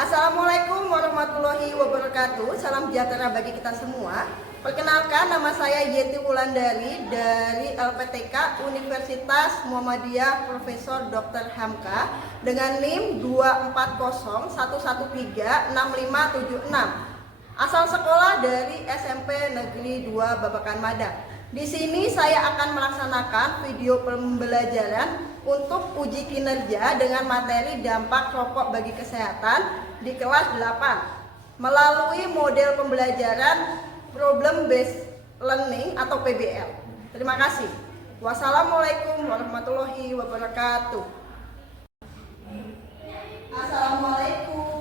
Assalamualaikum warahmatullahi wabarakatuh. Salam sejahtera bagi kita semua. Perkenalkan, nama saya Yeti Wulandari dari LPTK Universitas Muhammadiyah Profesor Dr. Hamka dengan NIM 24011136576. Asal sekolah dari SMP Negeri 2 Babakan Madang. Di sini saya akan melaksanakan video pembelajaran untuk uji kinerja dengan materi dampak rokok bagi kesehatan di kelas 8 melalui model pembelajaran Problem Based Learning atau PBL. Terima kasih. Wassalamualaikum warahmatullahi wabarakatuh. Assalamualaikum.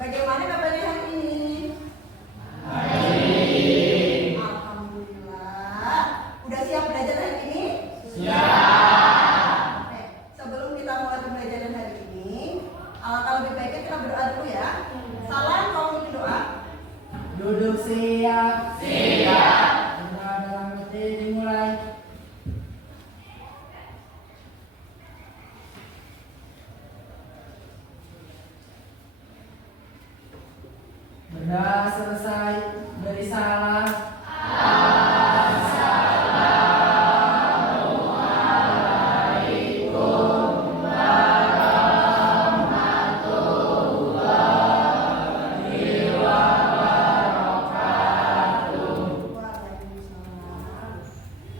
Bagaimana kabarnya hari ini? Baik. Alhamdulillah. Udah siap belajar hari ini? Siap. Oke, sebelum kita mulai pembelajaran hari ini, alangkah lebih baiknya kita berdoa dulu ya. Salam kalau ingin doa. Duduk siap. Siap. Doa dalam hati dimulai. Benda selesai dari salah.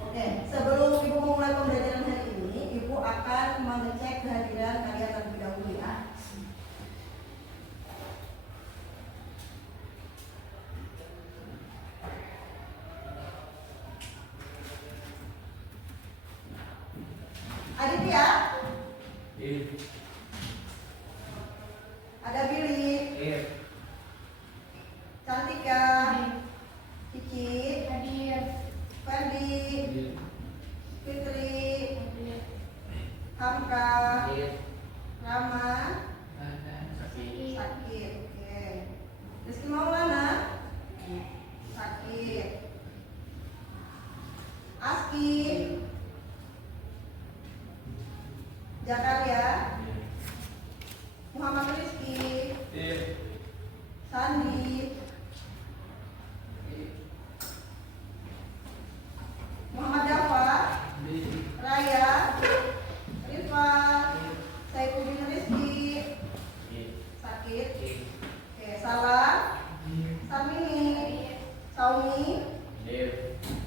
Oke, sebelum Ibu memulai pembelajaran hari ini, Ibu akan mengecek kehadiran kalian terlebih dahulu ya. Aditya, ada Billy, Cantika, Cici, Ferdi, Fitri, Hamka, Rama, sakit. Oke. Rizky Maulana, sakit. Aski, Jakaria, Muhammad Rizky, Sandi, Muhammad Jafar, Raya, Rifan, Saifuddin Rizky, sakit. Oke, Salah, Samini, Saumi,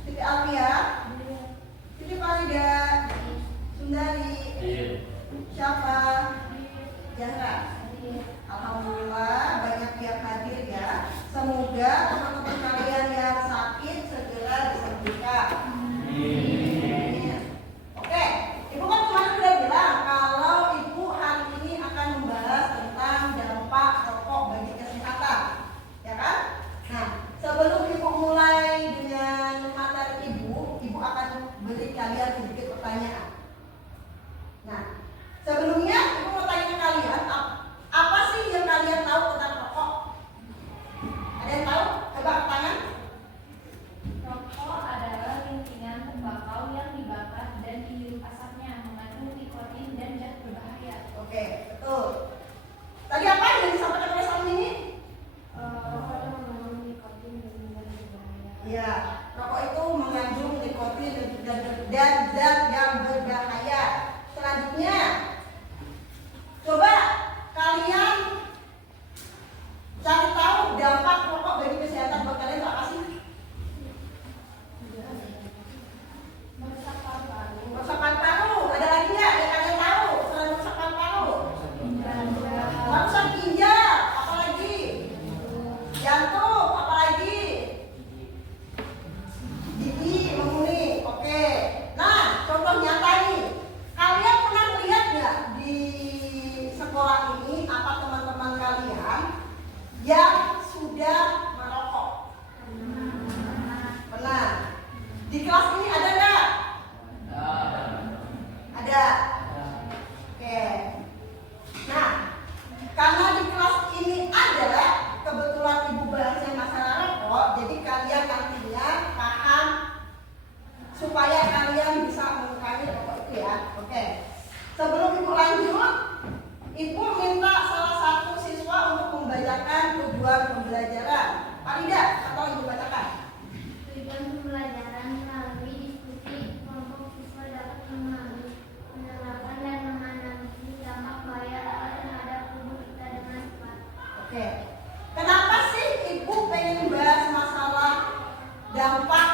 Siti Alfia, Siti Farida, Sundari, Syafa, Zahra. Alhamdulillah banyak yang hadir ya. Semoga teman-teman kalian yang sakit segera disembuhkan. Oke, Ibu kan kemarin sudah bilang kalau Ibu hari ini akan membahas tentang dampak rokok bagi kesehatan, ya kan? Nah, sebelum Ibu mulai dengan materi Ibu akan beri kalian sedikit pertanyaan. Nah, sebelumnya Ibu mau tanya ke kalian, apa sih yang kalian tahu tentang rokok? Ada yang tahu? Coba tangan. Rokok adalah rintingan tembakau yang dibakar dan dihirup asapnya mengandung nikotin dan zat berbahaya. Oke, betul. Tadi apa yang disampaikan oleh Sami ini? Rokok yang mengandung nikotin dan zat berbahaya. Ya, rokok itu mengandung nikotin dan zat yang berbahaya. Selanjutnya, coba kalian cari tahu dampak rokok bagi kesehatan buat kalian itu apa sih? Merusak paru-paru. Merusak paru-paru. Ada lagi nggak yang kalian tahu selain merusak paru-paru? Merusak ginjal, apa lagi? Jantung, apa lagi? Gigi menguning. Oke. Nah, contoh nyata nih. Kalian pernah lihat nggak di sekolah ini apa teman-teman kalian yang sudah merokok? Pernah. Di kelas ini ada nggak? Ada. Oke. Nah, karena di Oke. Kenapa sih Ibu pengen bahas masalah dampak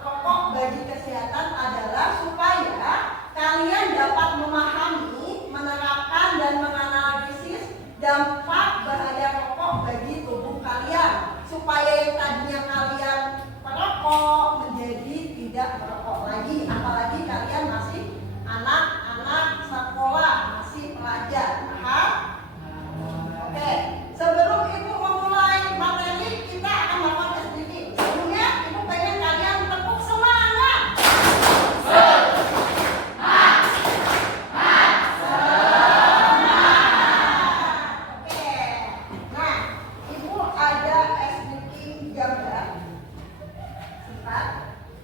rokok bagi kesehatan adalah supaya kalian dapat memahami, menerapkan dan menganalisis dampak bahaya rokok bagi tubuh kalian, supaya yang tadinya kalian merokok menjadi tidak merokok lagi, apalagi kalian masih anak-anak sekolah, masih pelajar. Paham? Oke, sebelum Ibu memulai materi, kita akan melakukan tes briefing. Sebelumnya, Ibu pengen kalian tepuk semangat. Oke, nah, Ibu ada tes briefing gambar. Singkat,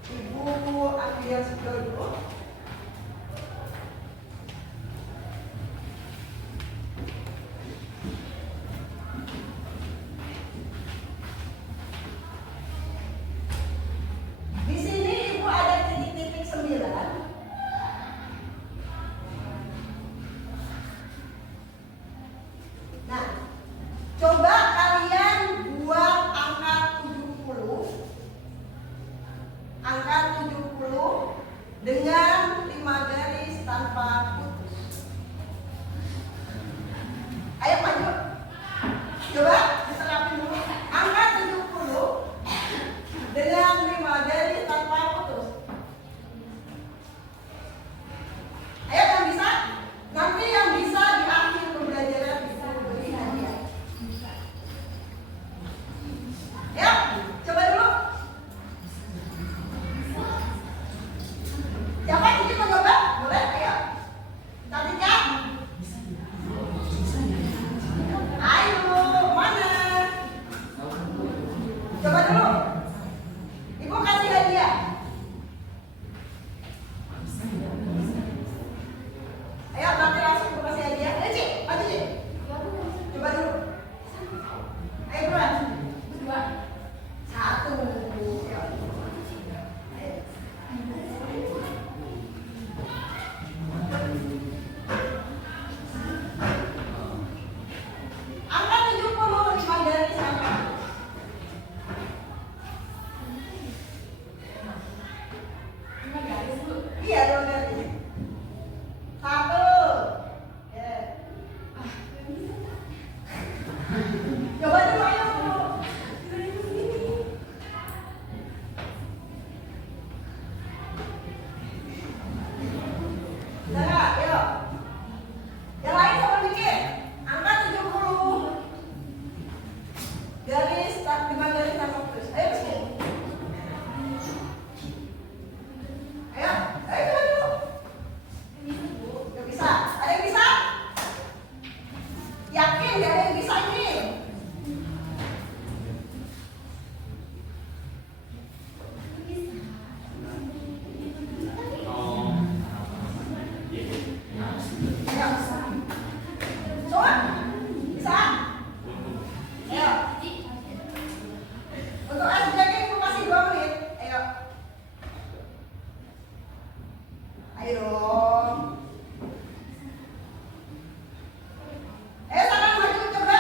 Ibu ambil yang sebelah dulu. Di sini Ibu ada titik-titik 9. Nah, coba kalian buat angka 70. Angka 70 dengan 5 garis tanpa putus. Ayo maju. Coba diserapin dulu. Angka 70 dengan 5 garis tanpa putus. Ayo yang bisa. Nanti yang bisa di akhir pembelajaran bisa beri hadiah. Ayo, coba dulu. Siapa yang ingin mencoba? Boleh? Ayo. Tatika. Ayo, mana? Coba dulu. Ibu kasih hadiah. Ayo, nanti langsung ibu kasih hadiah. Ayo, Cik. Maju, Cik. Coba dulu. Ayo, buruan. 1. Ayo. Angka 70, 5 garis tanpa putus. Iya, 2 garis. 1. Ya. Coba dulu, ayo dulu. Nah, ayo. Yang lain sama dikit. Angka 70. Garis 5 garis tanpa putus. Ayo sini. Ayo, ayo coba dulu. Gak bisa. Ada yang bisa? Yakin gak ada yang bisa ini? Ayo. Coba. Bisa? Ayo. Untuk ice breaking aku kasih 2 menit. Ayo. Ayo dong. Ayo tangan maju coba.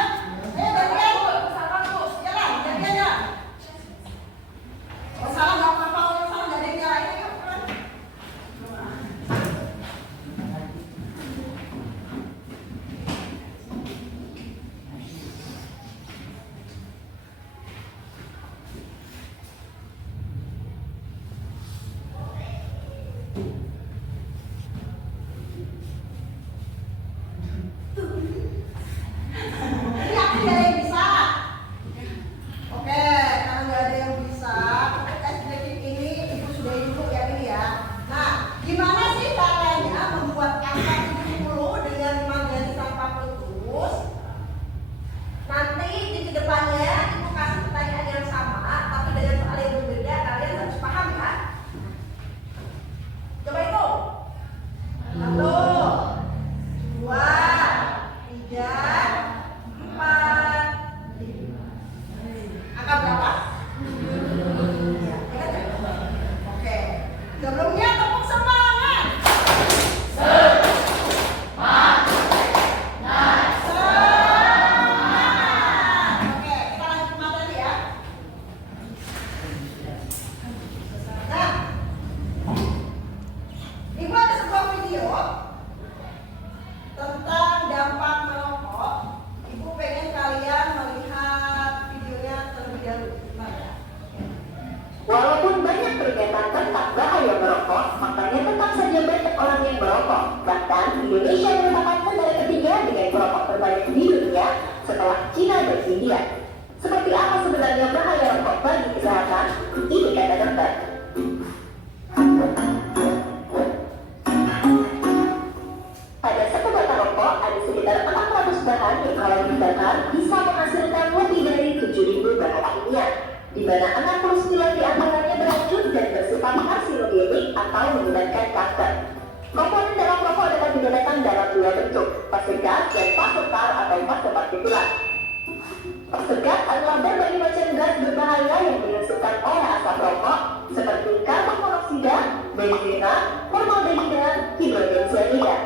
dan fase tar atau fase partikulat. Oksigen adalah berbagai macam gas berbahaya yang dihasilkan oleh asap rokok seperti karbon monoksida, benzena, formaldehida, hidrogen cyanida.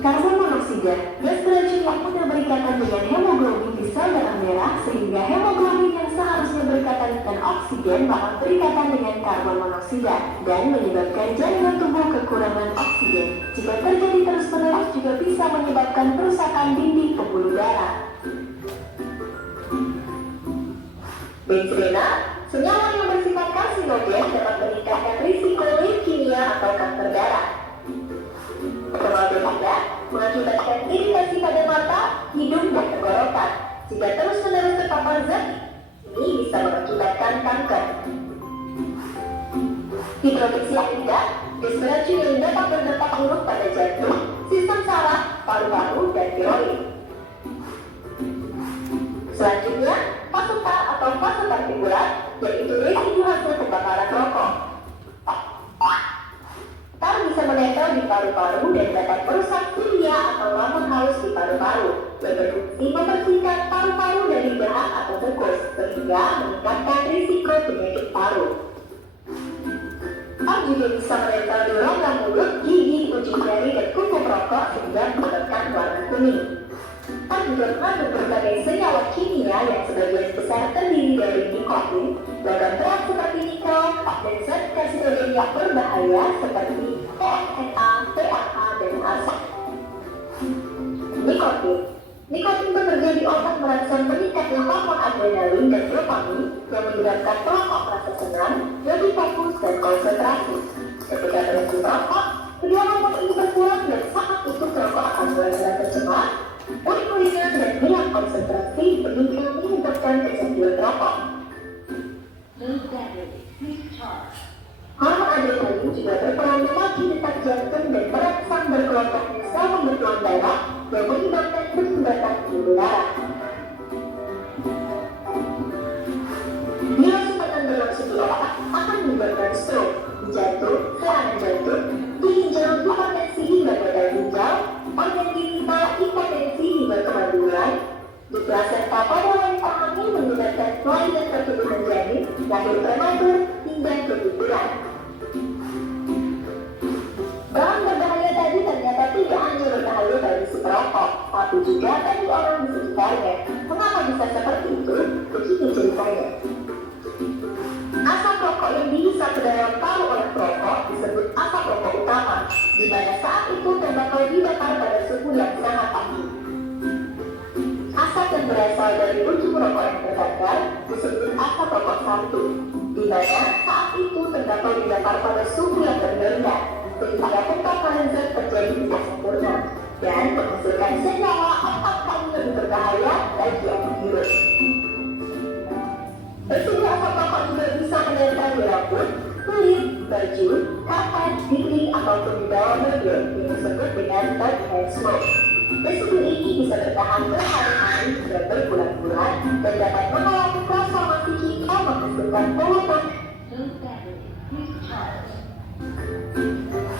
Karbon monoksida, gas beracun yang mudah berikatan dengan hemoglobin di sel darah merah sehingga hemoglobin yang seharusnya berikatan dengan oksigen malah berikatan dengan karbon monoksida dan menyebabkan jaringan tubuh kekurangan oksigen. Jika terjadi terus-menerus juga bisa menyebabkan kerusakan dinding pembuluh darah. Benzena, senyawa yang bersifat karsinogen dapat meningkatkan risiko leukemia atau kanker darah. Formaldehida mengakibatkan iritasi pada mata, hidung, dan tenggorokan. Jika terus-menerus terpapar zat ini bisa mengakibatkan kanker. Hidrogen cyanida, gas beracun yang dapat berdampak buruk pada jantung, sistem saraf, paru-paru, dan tiroid. Selanjutnya, fase tar atau fase partikulat, yaitu residu hasil pembakaran rokok. Tar bisa menempel di paru-paru dan dapat merusak silia atau lamun halus di paru-paru, yang berfungsi membersihkan paru-paru dari dahak atau mukus, sehingga meningkatkan risiko penyakit paru. Tar juga bisa menempel di rongga mulut, gigi, ujung jari, dan kuku perokok sehingga menyebabkan warna kuning. Tar juga mengandung berbagai senyawa kimia yang sebagian besar terdiri dari nikotin, logam berat seperti nikel, dan zat karsinogen yang berbahaya seperti PFNA, PAH, dan asap. Nikotin bekerja di otak merangsang meningkatnya hormon adrenalin dan dopamin yang menyebabkan perokok merasa senang, lebih fokus, dan konsentrasi. Ketika berhenti merokok, kedua hormon ini berkurang dan saat itu perokok akan mulai merasa cemas, uring-uringan, dan hilang konsentrasi sehingga menyebabkan kecanduan rokok. Hormon adrenalin juga berperan memacu detak jantung dan merangsang berkelompoknya sel pembentukan darah yang menyebabkan kesumbatan pembuluh darah. Bila sumbatan berlangsung di otak akan menyebabkan stroke, jantung, serangan jantung, di ginjal, hipertensi hingga gagal ginjal, organ genital, impotensi hingga kemandulan, di plasenta pada wanita hamil menyebabkan kelainan pertumbuhan janin, lahir prematur, hingga keguguran. Bahan berbahaya tadi ternyata tidak hanya berbahaya bagi si perokok, tapi juga bagi orang di sekitarnya. Mengapa bisa seperti itu? Begini ceritanya. Asap rokok yang dihisap ke dalam paru oleh perokok disebut asap rokok utama, di mana saat itu tembakau dibakar pada suhu yang sangat tinggi. Asap yang berasal dari ujung rokok yang terbakar disebut asap rokok satu, di mana saat itu tembakau dibakar pada suhu yang rendah, sehingga pembakaran zat terjadi tidak sempurna dan menghasilkan senyawa 4 kali lebih berbahaya bagi yang menghirup. Residu asap rokok juga bisa menempel di rambut, kulit, baju, kapas, dinding, ataupun di dalam mobil yang disebut dengan third-hand smoke. Residu ini bisa bertahan berhari-hari hingga berbulan-bulan dan dapat mengalami transformasi kimia menghasilkan polutan.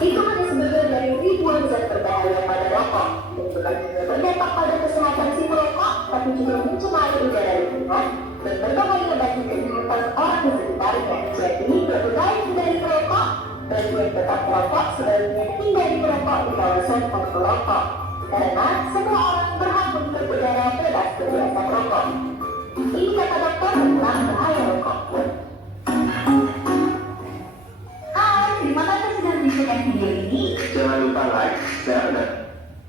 Itu hanya sebagian dari ribuan zat berbahaya pada rokok, yang bukan hanya berdampak pada kesehatan si perokok, tapi juga mencemari udara lingkungan dan berbahaya bagi kesehatan orang di sekitarnya. Jadi, lebih baik hindari merokok, bagi yang tetap merokok sebaiknya hindari merokok di kawasan perokok, karena semua orang berhak untuk udara bebas dari asap rokok. Ini kata dokter tentang bahaya rokok. Terima kasih sudah menonton video ini. Jangan lupa like, share, dan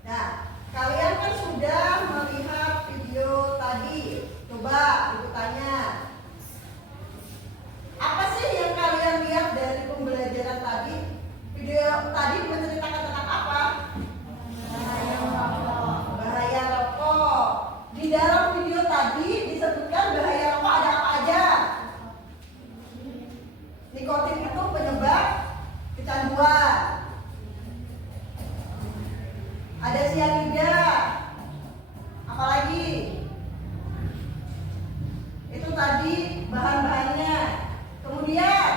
Nah, kalian kan sudah melihat video tadi. Coba ibu tanya, apa sih yang kalian lihat dari pembelajaran tadi? Video tadi menceritakan tentang apa? Bahaya rokok. Bahaya rokok. Di dalam video tadi disebutkan bahaya rokok ada apa aja? Nikotin itu penyebab kecanduan. Ada sianida. Apalagi? Itu tadi bahan-bahannya. Kemudian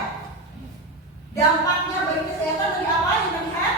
dampaknya bagi kesehatan dari apa yang dilihat?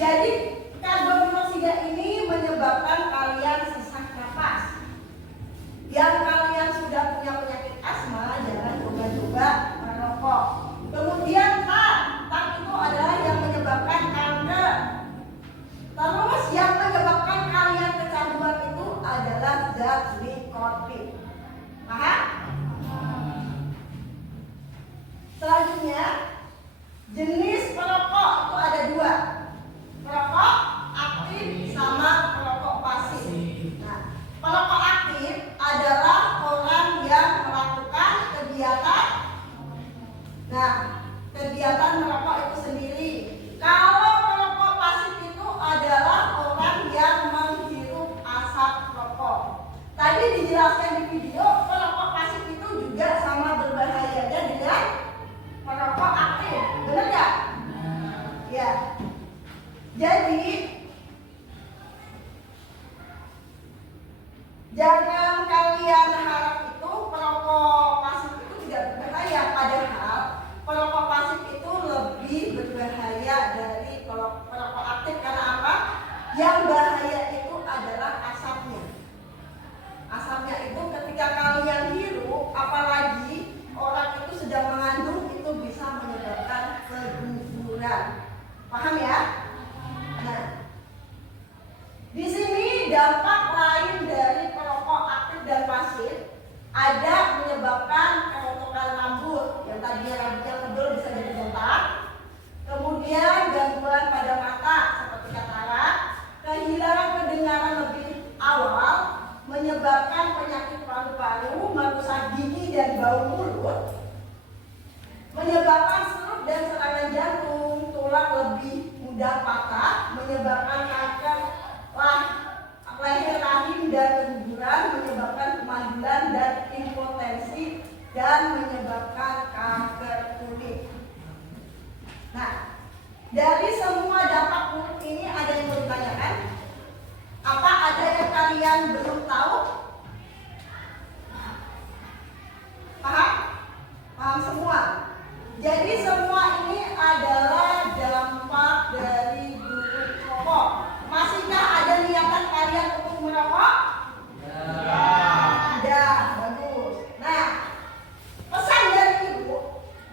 Jadi karbon monoksida ini menyebabkan kalian sesak napas. Yang kalian sudah punya penyakit asma, jangan coba-coba merokok. Kemudian tak itu adalah yang menyebabkan kanker. Terus yang menyebabkan kalian kecanduan itu adalah zat nikotin. Paham? Selanjutnya, jenis perokok itu ada dua. Perokok aktif sama perokok pasif. Nah, perokok aktif adalah orang yang melakukan kegiatan merokok itu sendiri. Kalau perokok pasif itu adalah orang yang menghirup asap rokok. Tadi dijelaskan di video, perokok pasif itu juga sama berbahayanya dengan perokok aktif. Benar nggak? Ya. Jadi jangan kalian harap itu perokok pasif itu tidak berbahaya. Padahal perokok pasif itu lebih berbahaya dari perokok aktif. Karena apa? Yang bahaya itu adalah asapnya. Asapnya itu ketika kalian hirup, apalagi orang itu sedang mengandung, itu bisa menyebabkan keguguran. Paham ya? Nah, di sini dampak lain dari perokok aktif dan pasif ada menyebabkan kerontokan rambut, yang tadinya rambutnya tebal bisa jadi botak. Kemudian gangguan pada mata seperti katarak, kehilangan pendengaran lebih awal, menyebabkan penyakit paru-paru, merusak gigi dan bau mulut, menyebabkan stroke dan serangan jantung, tulang lebih mudah patah, menyebabkan kanker leher rahim dan keguguran, menyebabkan kemandulan dan impotensi, dan menyebabkan kanker kulit. Nah, dari semua dampak buruk ini ada yang mau ditanyakan? Apa ada yang kalian belum tahu? Paham? Paham semua? Jadi semua ini adalah dampak dari buruk rokok. Masihkah ada niatan kalian untuk merokok? Ya. Ada, bagus. Nah, pesan dari ibu,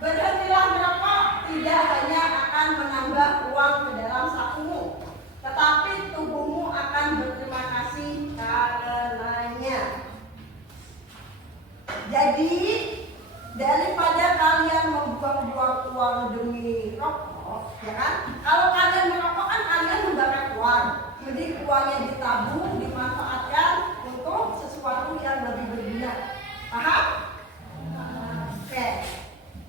berhentilah merokok tidak hanya akan menambah uang ke dalam sakumu, tetapi tubuhmu akan berterima kasih karenanya. Jadi daripada kalian membuang-buang uang demi rokok, ya kan? Kalau kalian merokok kan kalian membakar uang. Jadi uangnya ditabung, dimanfaatkan untuk sesuatu yang lebih berguna. Paham? Oke.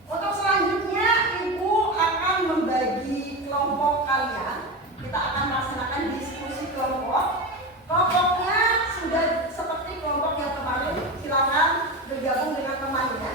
Untuk selanjutnya, ibu akan membagi kelompok kalian. Kita akan melaksanakan diskusi kelompok. Kelompoknya sudah seperti kelompok yang kemarin. Silakan bergabung dengan temannya.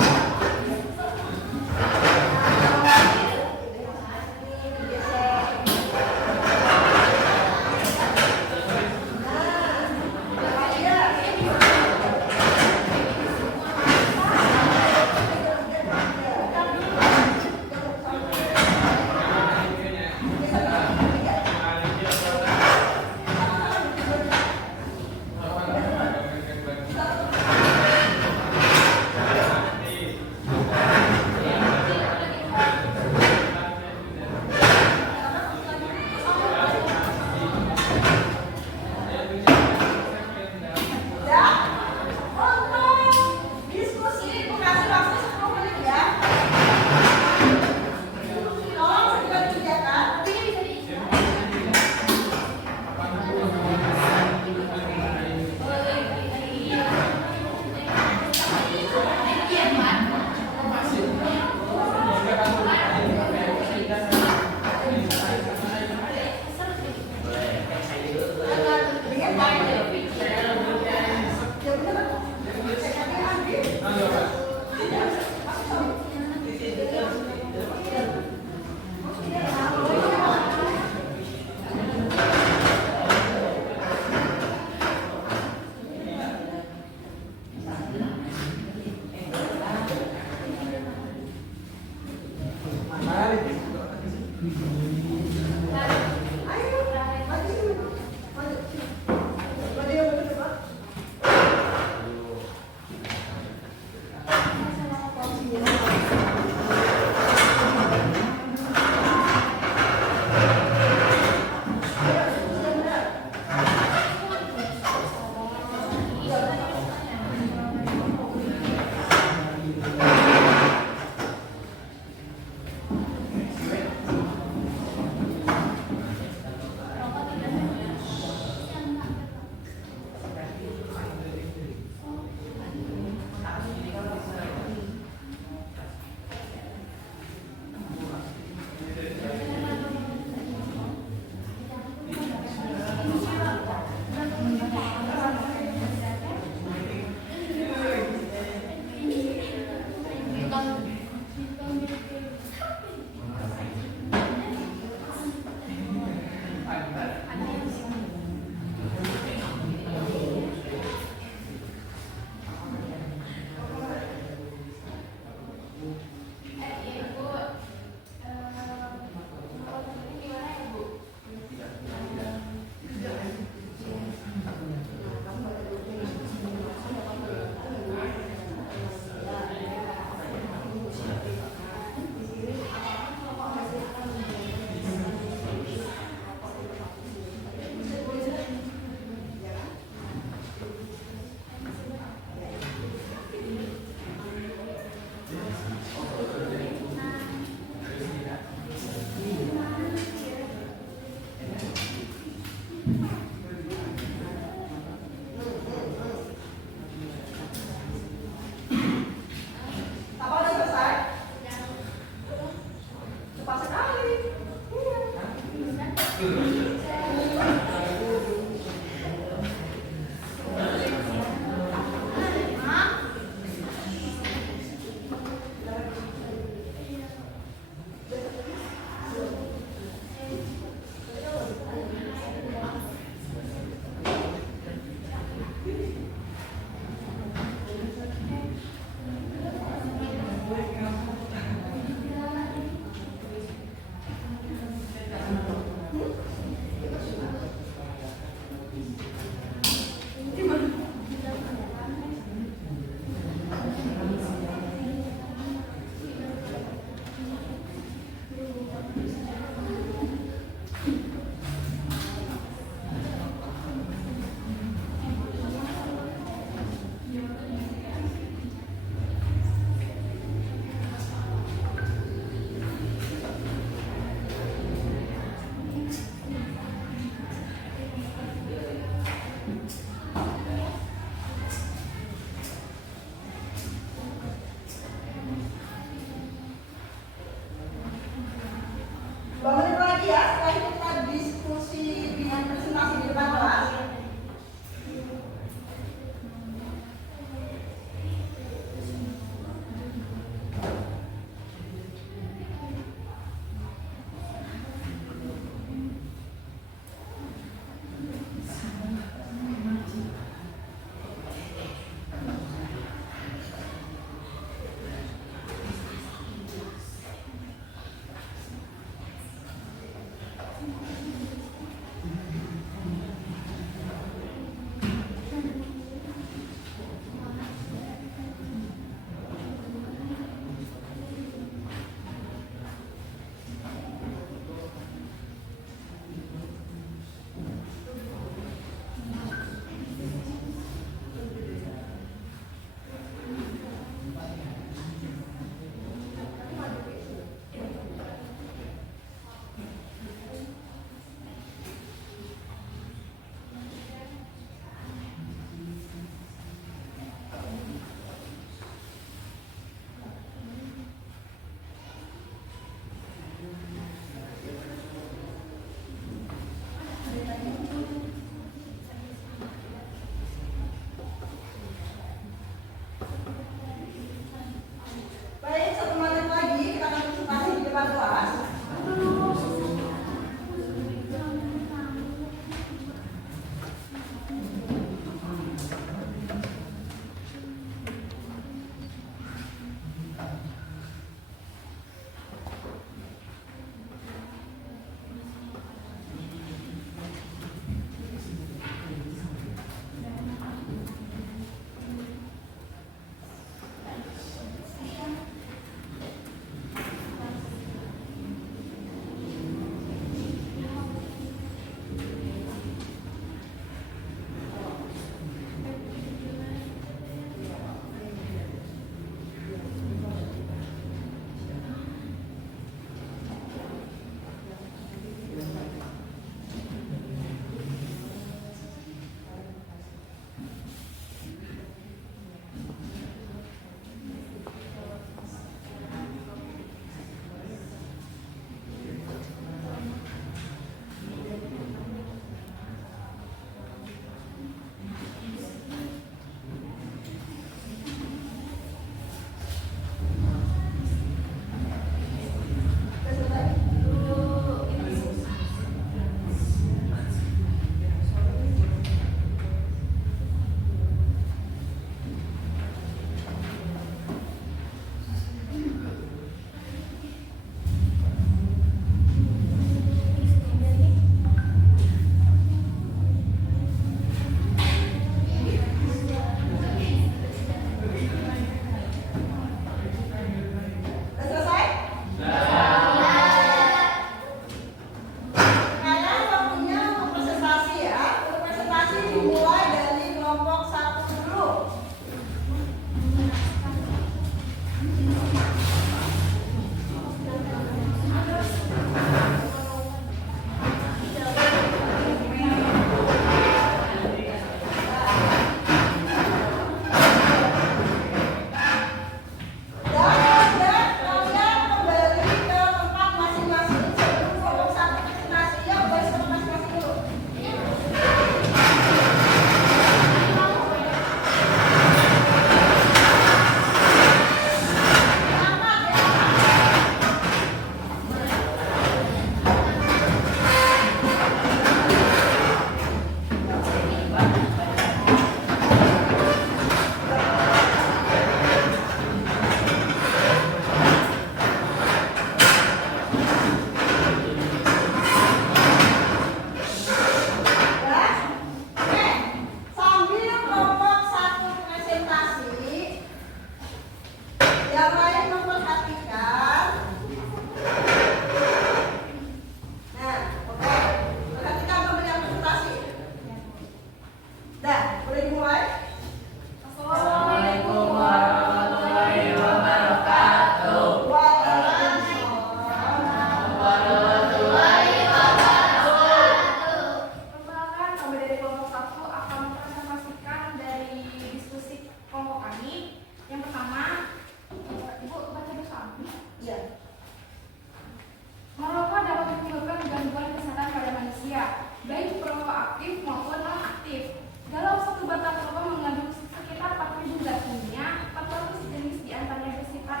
aktif maupun non-aktif. Dalam satu batang rokok mengandung sekitar 4.000 zat kimia, 400 jenis diantaranya bersifat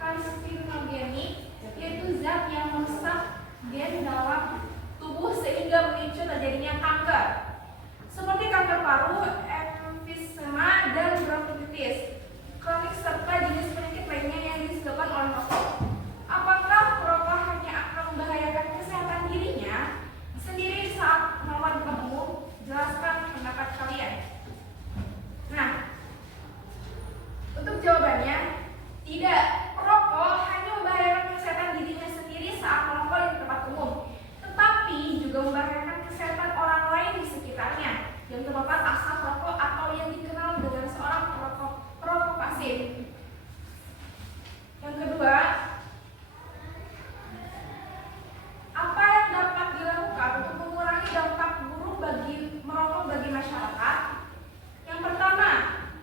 karsinogenik, yaitu zat yang merusak gen dalam tubuh sehingga memicu terjadinya kanker, seperti kanker paru, emfisema, dan bronkitis kronik serta jenis penyakit lainnya yang disebabkan oleh rokok. Apakah perokok hanya akan membahayakan kesehatan dirinya sendiri saat melawan tempat umum? Jelaskan pendapat kalian. Nah, untuk jawabannya, tidak. Perokok hanya membahayakan kesehatan dirinya sendiri saat merokok di tempat umum, tetapi juga membahayakan kesehatan orang lain di sekitarnya yang terpapar asap rokok atau yang dikenal dengan seorang perokok pasif. Yang kedua, apa yang dapat dilakukan untuk mengurangi dampak buruk bagi merokok bagi masyarakat? Yang pertama,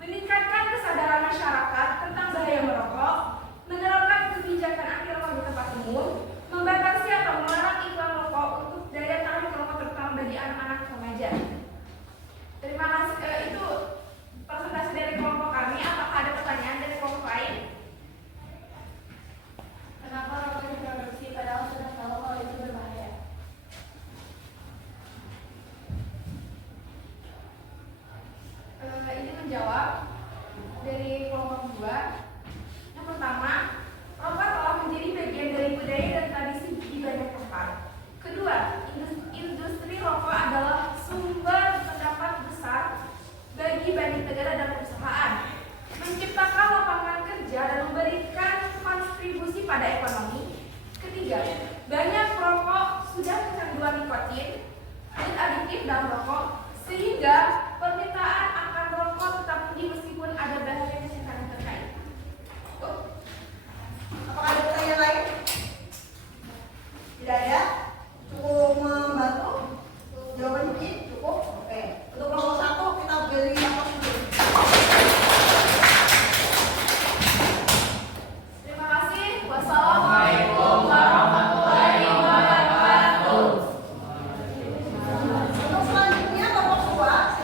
meningkatkan kesadaran masyarakat tentang bahaya merokok, menerapkan kebijakan anti rokok di tempat umum, membatasi atau melarang iklan rokok untuk daya tarik rokok terutama bagi anak-anak remaja. Terima kasih. Itu presentasi dari kelompok kami. Apakah ada pertanyaan dari kelompok lain? Kenapa rokok diproduksi padahal sudah tahu kalau itu berbahaya? Ini menjawab dari kelompok 2. Yang pertama, rokok telah menjadi bagian dari budaya dan tradisi di banyak tempat. Kedua, industri rokok adalah sumber pendapat besar bagi banyak negara dan perusahaan, menciptakan lapangan kerja dan memberikan kontribusi pada ekonomi. Ketiga, banyak perokok sudah kecanduan nikotin dan aditif dalam rokok, sehingga permintaan akan rokok tetap tinggi meskipun ada bahaya kesehatan yang terkait. Apakah ada pertanyaan lain? Tidak ada? Cukup membantu? Jawaban ini cukup? Oke. Untuk kelompok 1 kita beri aplaus dulu. Terima kasih. Wassalamualaikum warahmatullahi wabarakatuh. Untuk selanjutnya kelompok 2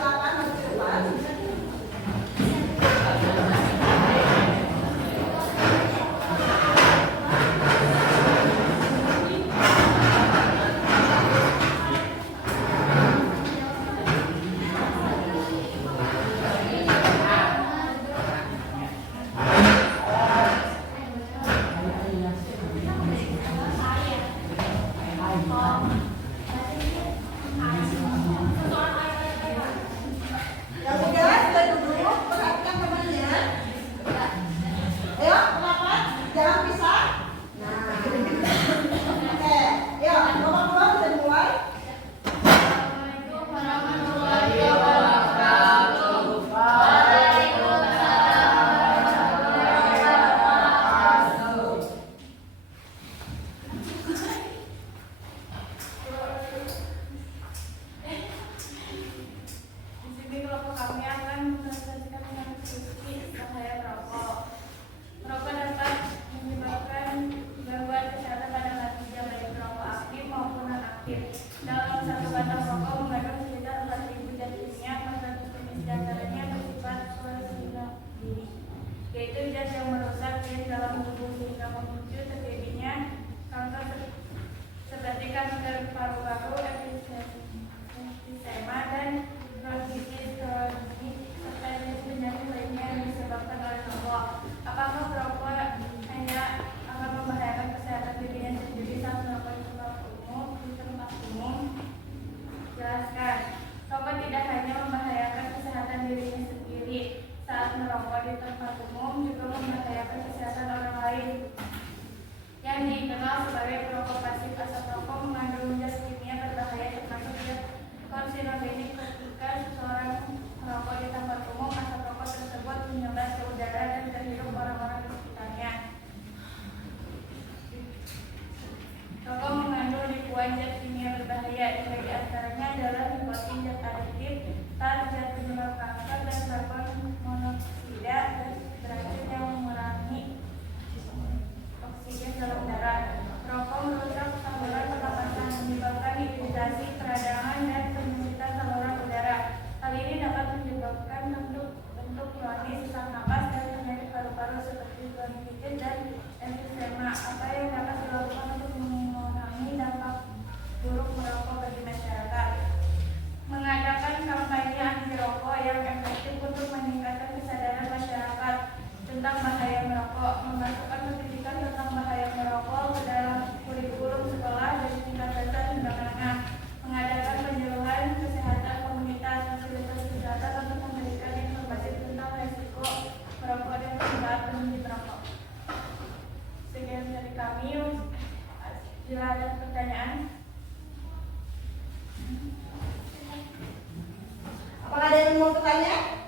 mau bertanya?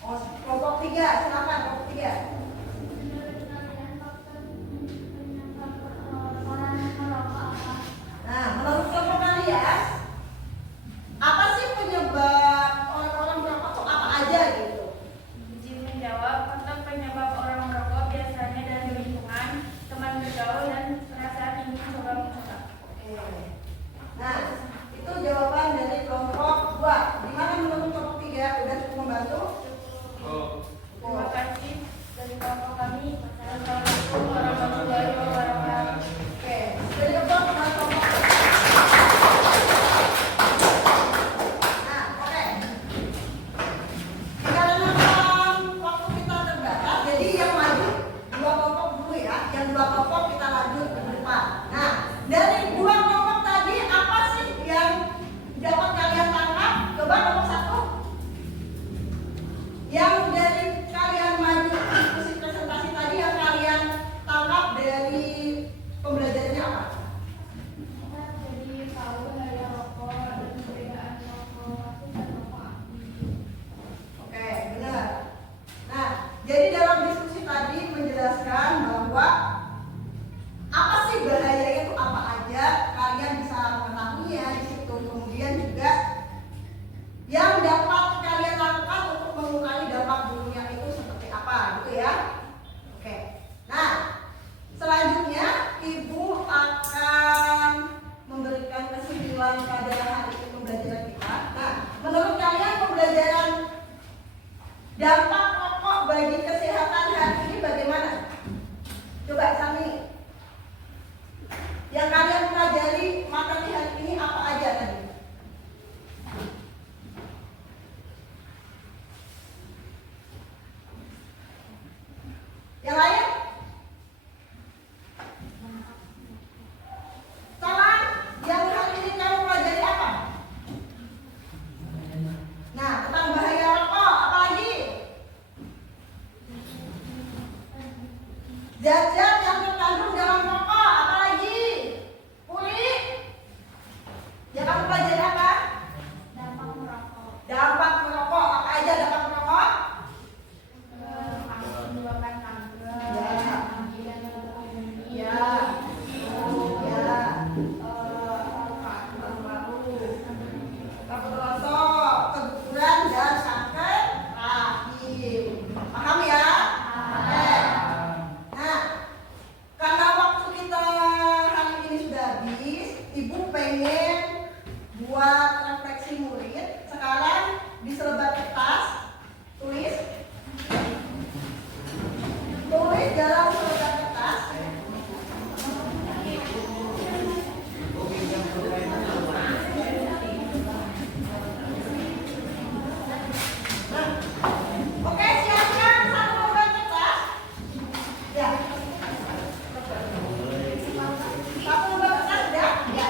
Oh, kelompok 3, silakan kelompok 3. Nah, menurut kelompok kalian, apa sih penyebab orang-orang merokok tuh apa aja gitu? Izin menjawab, untuk penyebab orang merokok biasanya dari lingkungan, teman bergaul, dan perasaan ingin coba mencoba. Oke. Nah, itu jawaban dari kelompok 2. Gimana menurut kelompok 3? Udah cukup membantu? Terima kasih dari kelompok kami. Assalamualaikum warahmatullahi wabarakatuh. Oke, dari kelompok Nah, oke. Karena waktu kita terbatas, jadi yang maju 2 kelompok dulu ya. Yang 2 kelompok kita lanjut ke depan. Nah, dari 2 kelompok tadi apa sih yang dapat kalian tangkap? Coba kelompok 1. Yang dari kalian maju diskusi presentasi tadi yang kalian tangkap dari pembelajarannya apa? Jadi tahu bahaya rokok dan perbedaan rokok dan rokok aktif. Oke, benar. Nah, jadi dalam diskusi tadi menjelaskan bahwa apa sih bahayanya itu apa aja, kalian bisa mengetahuinya di situ. Kemudian juga yang dapat kalian lakukan untuk mengurangi dampak buruknya itu seperti apa, gitu ya. Oke. Nah, selanjutnya Ibu akan memberikan kesimpulan pada hari ini pembelajaran kita. Nah, menurut kalian pembelajaran dampak rokok bagi kesehatan hari ini bagaimana? Coba Sami. Yang kalian pelajari materi hari ini apa aja tadi? Yang lain? Salah, yang hari ini kamu pelajari apa? Nah, tentang bahaya rokok, apa lagi? Zat-zat yang terkandung dalam rokok, apa lagi? Puri? Yang kamu pelajari apa? Dampak merokok. Dampak merokok, apa aja dampak merokok? Menyebabkan kanker. Ya. Ya. Ya. Takut rosok, keguguran dan kanker rahim. Paham ya? Oke. Nah, karena waktu kita hari ini sudah habis, Ibu pengen buat refleksi murid. Sekarang di selebar kertas tulis dalam selebar kertas. Nah, oke, siapkan 1 lembar kertas. Ya. 1 lembar kertas sudah? Ya.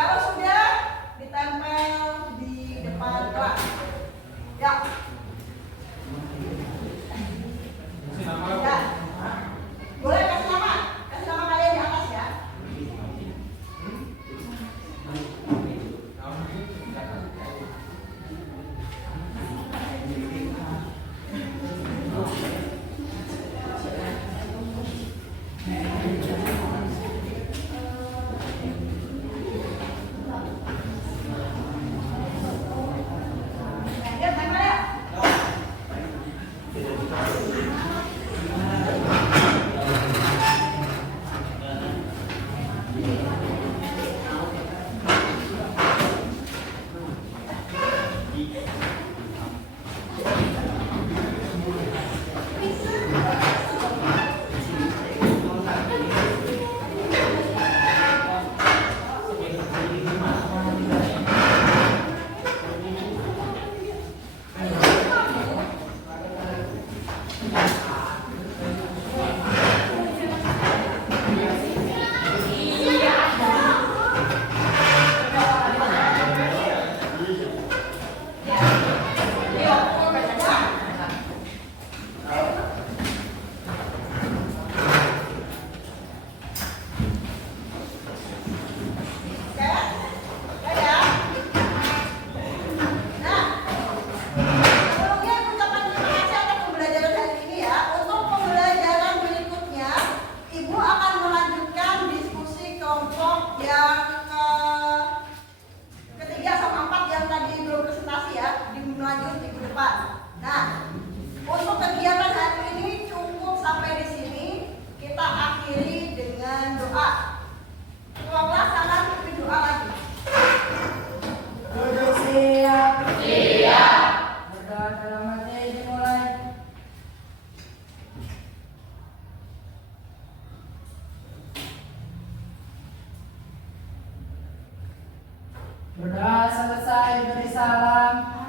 Kalau sudah, ditempel di depan kelas. Ya. Ya. Boleh kasih nama kalian di atas ya. Ya, tempel ya. Nah, untuk kegiatan hari ini cukup sampai di sini. Kita akhiri dengan doa. Ketua kelas tangan pimpin doa lagi. Duduk siap. Siap. Berdoa dalam hati dimulai. Berdoa selesai beri salam.